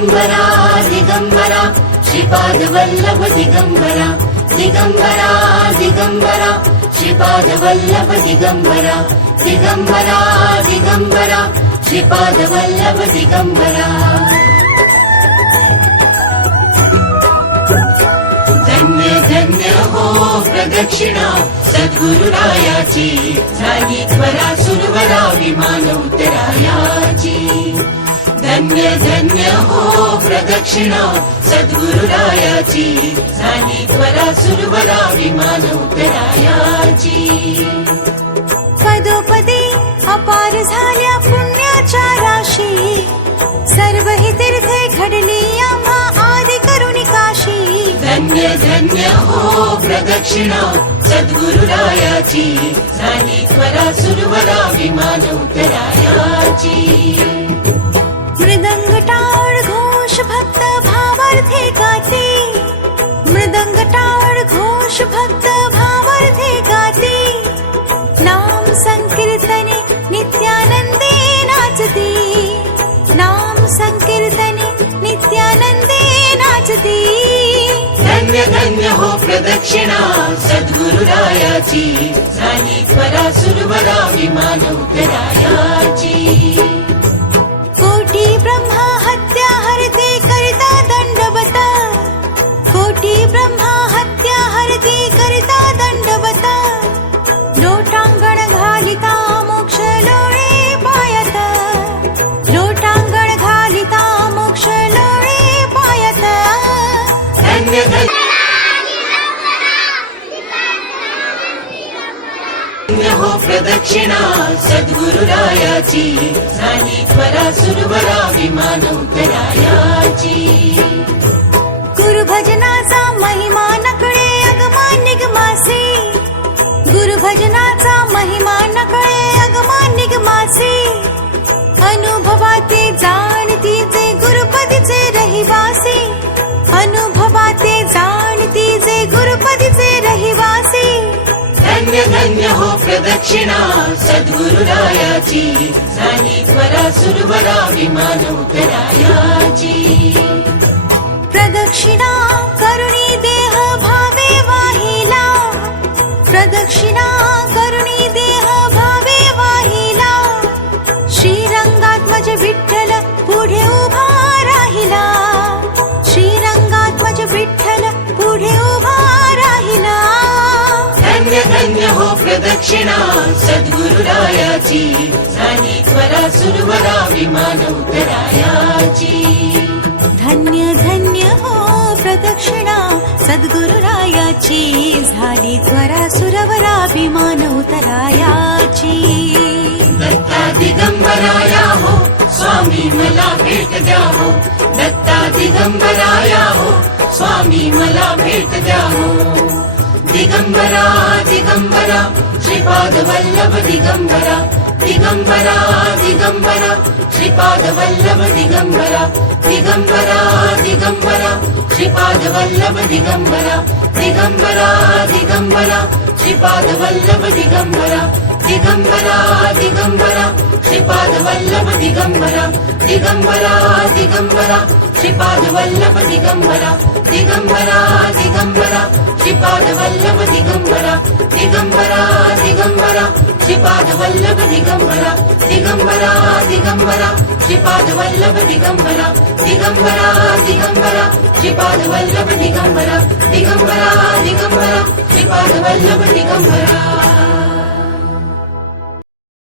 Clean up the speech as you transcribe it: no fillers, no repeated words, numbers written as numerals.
दिगंबरा दिगंबरा श्रीपाद वल्लभ दिगंबरा दिगंबरा दिगंबरा श्रीपाद वल्लभ दिगंबरा दिगंबरा दिगंबरा श्रीपाद वल्लभ दिगंबरा धन्य धन्य हो प्रदक्षिणा सद्गुरुरायाची झाली त्वरा सुरवरा विमान उतरायाची धन्य धन्य हो प्रदक्षिणा सद्गुरुरायाची झाली त्वरा सुरवरा विमान उतरायाची पदोपदी अपार झाल्या पुण्याच्या राशी सर्व ही तीर्थे घडली आम्हा आदि करुणी काशी धन्य धन्य हो प्रदक्षिणा सद्गुरुरायाची झाली त्वरा सुरवरा विमान उतरायाची मृदंग टाळ घोष भक्त भावार्थे गाते मृदंग टाळ घोष भक्त भावार्थे गाते नाम संकीर्तने नित्यानंदे नाचती नाम संकीर्तने नित्यानंदे नाचती धन्य धन्य हो प्रदक्षिणा सद्गुरुरायाची झाली त्वरा सुरवरा विमान उतरायाची कोटी ब्रह्मा हत्या हरते करता दंडवत कोटी ब्रह्मा हत्या हरते करता दंडवत लोटांगण घालिता मोक्ष लोळे पायत लोटांगण घालिता मोक्ष लोळे पायत धन्य धन्य हो प्रदक्षिणा सद्गुरुरायाची झाली त्वरा सुरवरा विमान उतरायाची गुरुभजनाचा महिमा नकळे अगमा निगमासे गुरुभजनाचा महिमा नकळे अगमा निगमासे अनुभवाते जाणती जे गुरुपदीचे रहिवासी अनुभवाते जाणती जे गुरुपदीचे रहिवासी धन्य धन्य हो प्रदक्षिणा सद्गुरुरायाची झाली त्वरा सुरवरा विमान उतरायाची प्रदक्षिणा करुणी देह भावे वाहिला प्रदक्षिणा करुणी देह भावे वाहिला श्रीरंगात्मज विठ्ठल पुढे उभा राहिला श्रीरंगात्मज विठ्ठल पुढे उभा राहिला धन्य धन्य हो प्रदक्षिणा सद्गुरुरायाची झाली त्वरा सुरवरा विमान उतरायाची धन्य धन्य हो प्रदक्षिणा सद्गुरुरायाची झाली त्वरा सुरवरा विमान उतरायाची दत्ता दिगंबराया हो स्वामी मला भेट द्या हो दत्ता दिगंबराया हो स्वामी मला भेट द्या हो दिगंबरा दिगंबरा श्रीपाद वल्लभ दिगंबरा दिगंबरा दिगंबरा श्रीपाद वल्लभ दिगंबरा दिगंबरा दिगंबरा श्रीपाद वल्लभ दिगंबरा दिगंबरा दिगंबरा श्रीपाद वल्लभ दिगंबरा दिगंबरा दिगंबरा श्रीपाद वल्लभ दिगंबरा दिगंबरा दिगंबरा श्रीपाद वल्लभ दिगंबरा दिगंबरा दिगंबरा श्रीपाद वल्लभ दिगंबरा दिगंबरा दिगंबरा श्रीपाद वल्लभ दिगंबरा दिगंबरा दिगंबरा श्रीपाद वल्लभ दिगंबरा दिगंबरा दिगंबरा श्रीपाद वल्लभ दिगंबरा दिगंबरा दिगंबरा श्रीपाद वल्लभ दिगंबरा